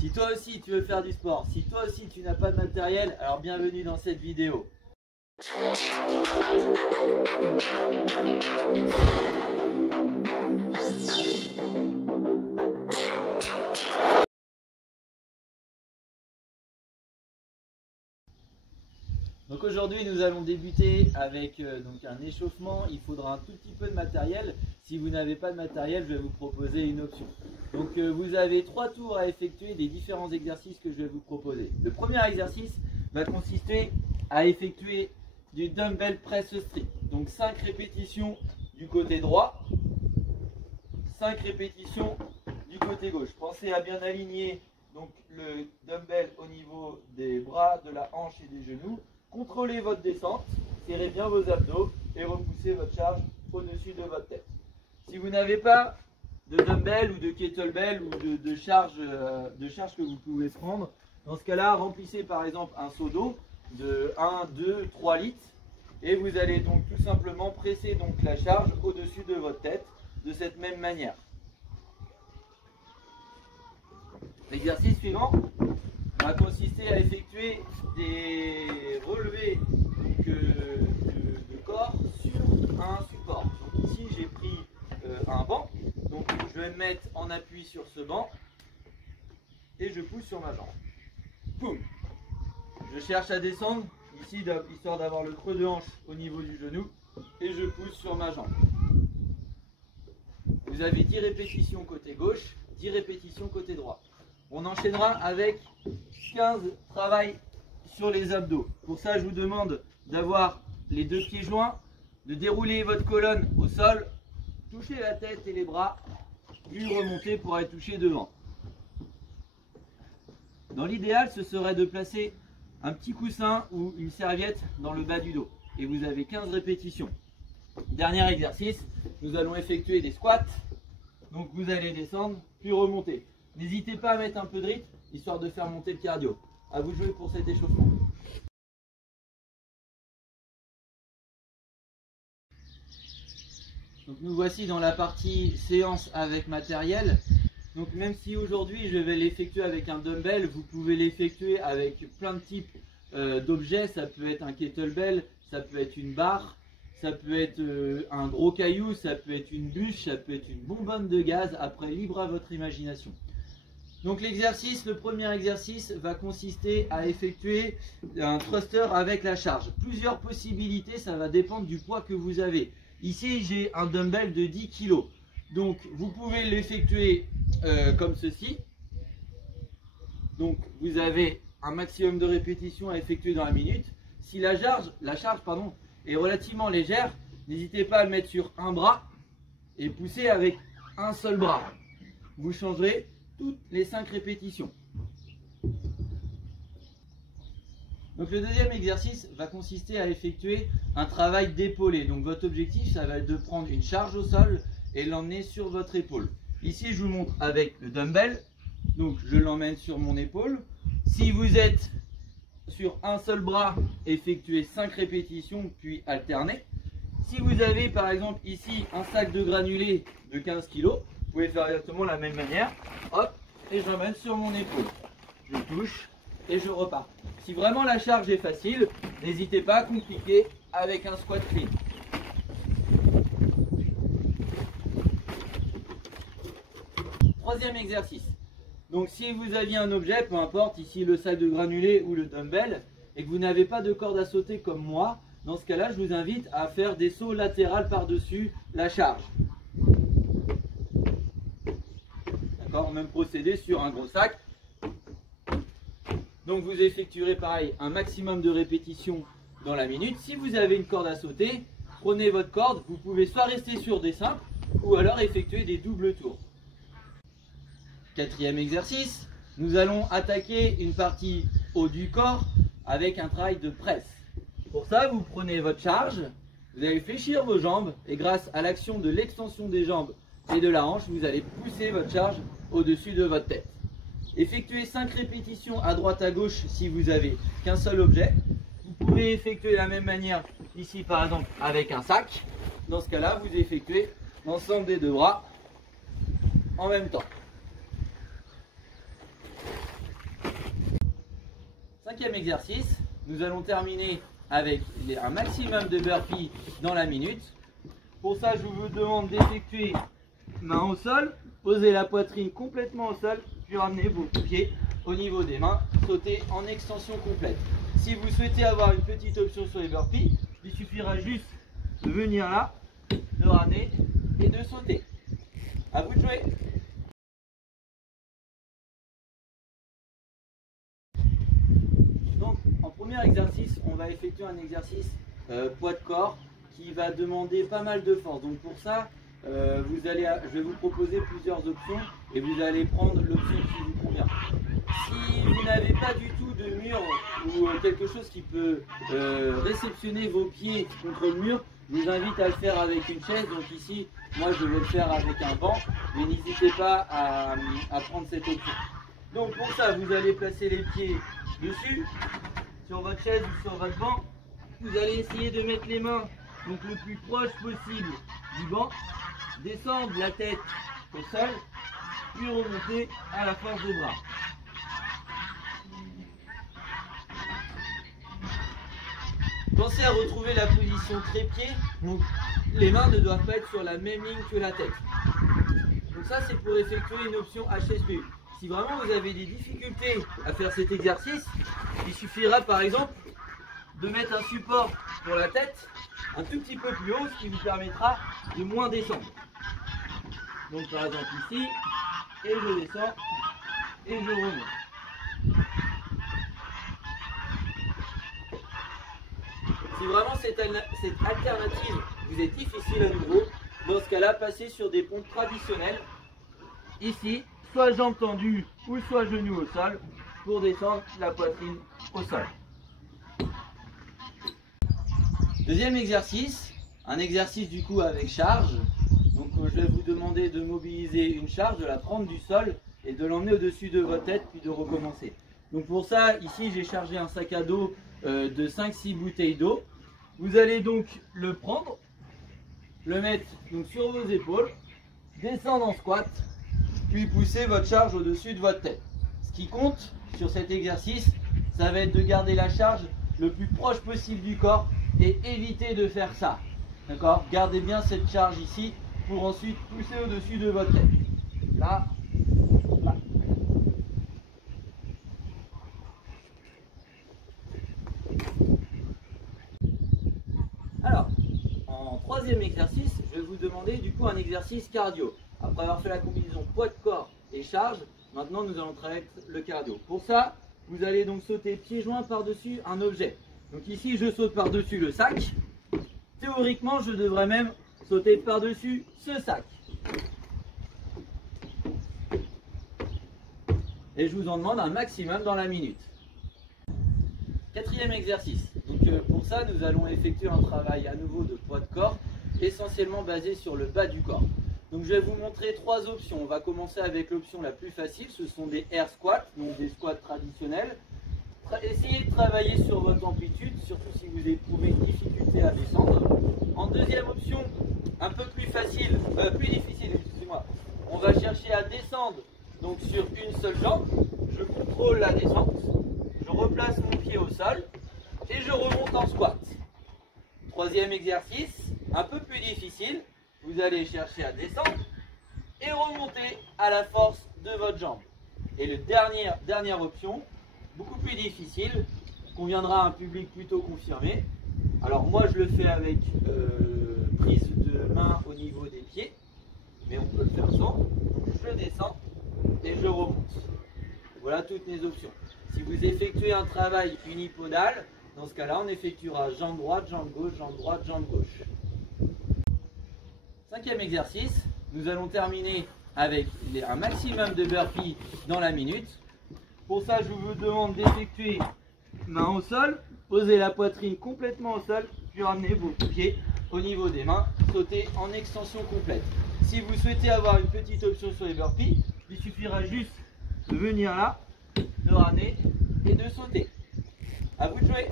Si toi aussi tu veux faire du sport, si toi aussi tu n'as pas de matériel, alors bienvenue dans cette vidéo. Donc aujourd'hui nous allons débuter avec donc un échauffement. Il faudra un tout petit peu de matériel. Si vous n'avez pas de matériel, je vais vous proposer une option. Donc vous avez 3 tours à effectuer des différents exercices que je vais vous proposer. Le premier exercice va consister à effectuer du dumbbell press strict. Donc 5 répétitions du côté droit, 5 répétitions du côté gauche. Pensez à bien aligner donc le dumbbell au niveau des bras, de la hanche et des genoux. Contrôlez votre descente, serrez bien vos abdos et repoussez votre charge au-dessus de votre tête. Si vous n'avez pas de dumbbell ou de kettlebell ou de charge que vous pouvez prendre, dans ce cas-là, remplissez par exemple un seau d'eau de 1, 2, 3 litres et vous allez donc tout simplement presser donc la charge au-dessus de votre tête de cette même manière. L'exercice suivant va consister à effectuer des relevés de corps sur un support. Donc ici j'ai pris un banc, donc je vais me mettre en appui sur ce banc et je pousse sur ma jambe. Boum. Je cherche à descendre ici histoire d'avoir le creux de hanche au niveau du genou et je pousse sur ma jambe. Vous avez 10 répétitions côté gauche, 10 répétitions côté droit. On enchaînera avec 15 travail sur les abdos. Pour ça, je vous demande d'avoir les 2 pieds joints, de dérouler votre colonne au sol, toucher la tête et les bras, puis remonter pour aller toucher devant. Dans l'idéal, ce serait de placer un petit coussin ou une serviette dans le bas du dos. Et vous avez 15 répétitions. Dernier exercice, nous allons effectuer des squats. Donc vous allez descendre, puis remonter. N'hésitez pas à mettre un peu de rythme, histoire de faire monter le cardio. À vous de jouer pour cet échauffement. Donc nous voici dans la partie séance avec matériel. Donc même si aujourd'hui je vais l'effectuer avec un dumbbell, vous pouvez l'effectuer avec plein de types d'objets. Ça peut être un kettlebell, ça peut être une barre, ça peut être un gros caillou, ça peut être une bûche, ça peut être une bonbonne de gaz. Après, libre à votre imagination. Donc le premier exercice va consister à effectuer un thruster avec la charge. Plusieurs possibilités, ça va dépendre du poids que vous avez. Ici, j'ai un dumbbell de 10 kg. Donc, vous pouvez l'effectuer comme ceci. Donc, vous avez un maximum de répétitions à effectuer dans la minute. Si la charge est relativement légère, n'hésitez pas à le mettre sur un bras et pousser avec un seul bras. Vous changerez toutes les 5 répétitions. Donc le deuxième exercice va consister à effectuer un travail d'épaulé. Donc votre objectif, ça va être de prendre une charge au sol et l'emmener sur votre épaule. Ici, je vous montre avec le dumbbell. Donc je l'emmène sur mon épaule. Si vous êtes sur un seul bras, effectuez 5 répétitions puis alternez. Si vous avez par exemple ici un sac de granulés de 15 kg, vous pouvez faire exactement la même manière. Hop, et je l'emmène sur mon épaule. Je touche et je repars. Si vraiment la charge est facile, n'hésitez pas à compliquer avec un squat clean. Troisième exercice. Donc si vous aviez un objet, peu importe, ici le sac de granulés ou le dumbbell, et que vous n'avez pas de corde à sauter comme moi, dans ce cas-là, je vous invite à faire des sauts latérales par-dessus la charge. D'accord, même procédé sur un gros sac. Donc vous effectuerez pareil un maximum de répétitions dans la minute. Si vous avez une corde à sauter, prenez votre corde, vous pouvez soit rester sur des simples ou alors effectuer des doubles tours. Quatrième exercice, nous allons attaquer une partie haut du corps avec un travail de presse. Pour ça, vous prenez votre charge, vous allez fléchir vos jambes et grâce à l'action de l'extension des jambes et de la hanche, vous allez pousser votre charge au-dessus de votre tête. Effectuez 5 répétitions à droite à gauche si vous n'avez qu'un seul objet. Vous pouvez effectuer de la même manière ici par exemple avec un sac. Dans ce cas-là, vous effectuez l'ensemble des 2 bras en même temps. 5e exercice, nous allons terminer avec un maximum de burpees dans la minute. Pour ça, je vous demande d'effectuer main au sol, poser la poitrine complètement au sol, puis ramener vos pieds au niveau des mains, sauter en extension complète. Si vous souhaitez avoir une petite option sur les burpees, il suffira juste de venir là, de ramener et de sauter. À vous de jouer. Donc, en premier exercice, on va effectuer un exercice poids de corps qui va demander pas mal de force. Donc pour ça, je vais vous proposer plusieurs options et vous allez prendre l'option qui vous convient. Si vous n'avez pas du tout de mur ou quelque chose qui peut réceptionner vos pieds contre le mur, je vous invite à le faire avec une chaise. Donc ici, moi je vais le faire avec un banc, mais n'hésitez pas à prendre cette option. Donc pour ça, vous allez placer les pieds dessus, sur votre chaise ou sur votre banc. Vous allez essayer de mettre les mains donc le plus proche possible du banc, descendre la tête au sol, puis remonter à la force des bras. Pensez à retrouver la position trépied, donc les mains ne doivent pas être sur la même ligne que la tête. Donc ça c'est pour effectuer une option HSPU. Si vraiment vous avez des difficultés à faire cet exercice, il suffira par exemple de mettre un support pour la tête un tout petit peu plus haut, ce qui vous permettra de moins descendre. Donc par exemple ici, et je descends, et je remonte. Si vraiment cette alternative vous est difficile à nouveau, dans ce cas-là, passez sur des pompes traditionnelles. Ici, soit jambes tendues ou soit genoux au sol, pour descendre la poitrine au sol. Deuxième exercice, un exercice du coup avec charge. Donc je vais vous demander de mobiliser une charge, de la prendre du sol et de l'emmener au-dessus de votre tête, puis de recommencer. Donc pour ça, ici j'ai chargé un sac à dos de 5-6 bouteilles d'eau. Vous allez donc le prendre, le mettre donc sur vos épaules, descendre en squat, puis pousser votre charge au-dessus de votre tête. Ce qui compte sur cet exercice, ça va être de garder la charge le plus proche possible du corps et éviter de faire ça. D'accord? Gardez bien cette charge ici pour ensuite pousser au-dessus de votre tête. Là, là. Alors, en troisième exercice, je vais vous demander du coup un exercice cardio. Après avoir fait la combinaison poids de corps et charge, maintenant nous allons travailler le cardio. Pour ça, vous allez donc sauter pieds joints par-dessus un objet. Donc ici, je saute par-dessus le sac. Théoriquement, je devrais même sauter par-dessus ce sac. Et je vous en demande un maximum dans la minute. Quatrième exercice. Donc pour ça, nous allons effectuer un travail à nouveau de poids de corps, essentiellement basé sur le bas du corps. Donc je vais vous montrer trois options. On va commencer avec l'option la plus facile, ce sont des air squats, donc des squats traditionnels. Essayez de travailler sur votre amplitude, surtout si vous éprouvez une difficulté à descendre. En deuxième option, un peu plus facile, plus difficile, excusez-moi, on va chercher à descendre donc sur une seule jambe. Je contrôle la descente, je replace mon pied au sol et je remonte en squat. Troisième exercice, un peu plus difficile, vous allez chercher à descendre et remonter à la force de votre jambe. Et le dernière option, beaucoup plus difficile, conviendra à un public plutôt confirmé. Alors moi je le fais avec prise de main au niveau des pieds, mais on peut le faire sans. Je descends et je remonte. Voilà toutes mes options. Si vous effectuez un travail unipodal, dans ce cas-là on effectuera jambe droite, jambe gauche, jambe droite, jambe gauche. Cinquième exercice, nous allons terminer avec un maximum de burpees dans la minute. Pour ça, je vous demande d'effectuer main au sol, poser la poitrine complètement au sol, puis ramener vos pieds au niveau des mains, sauter en extension complète. Si vous souhaitez avoir une petite option sur les burpees, il suffira juste de venir là, de ramener et de sauter. À vous de jouer.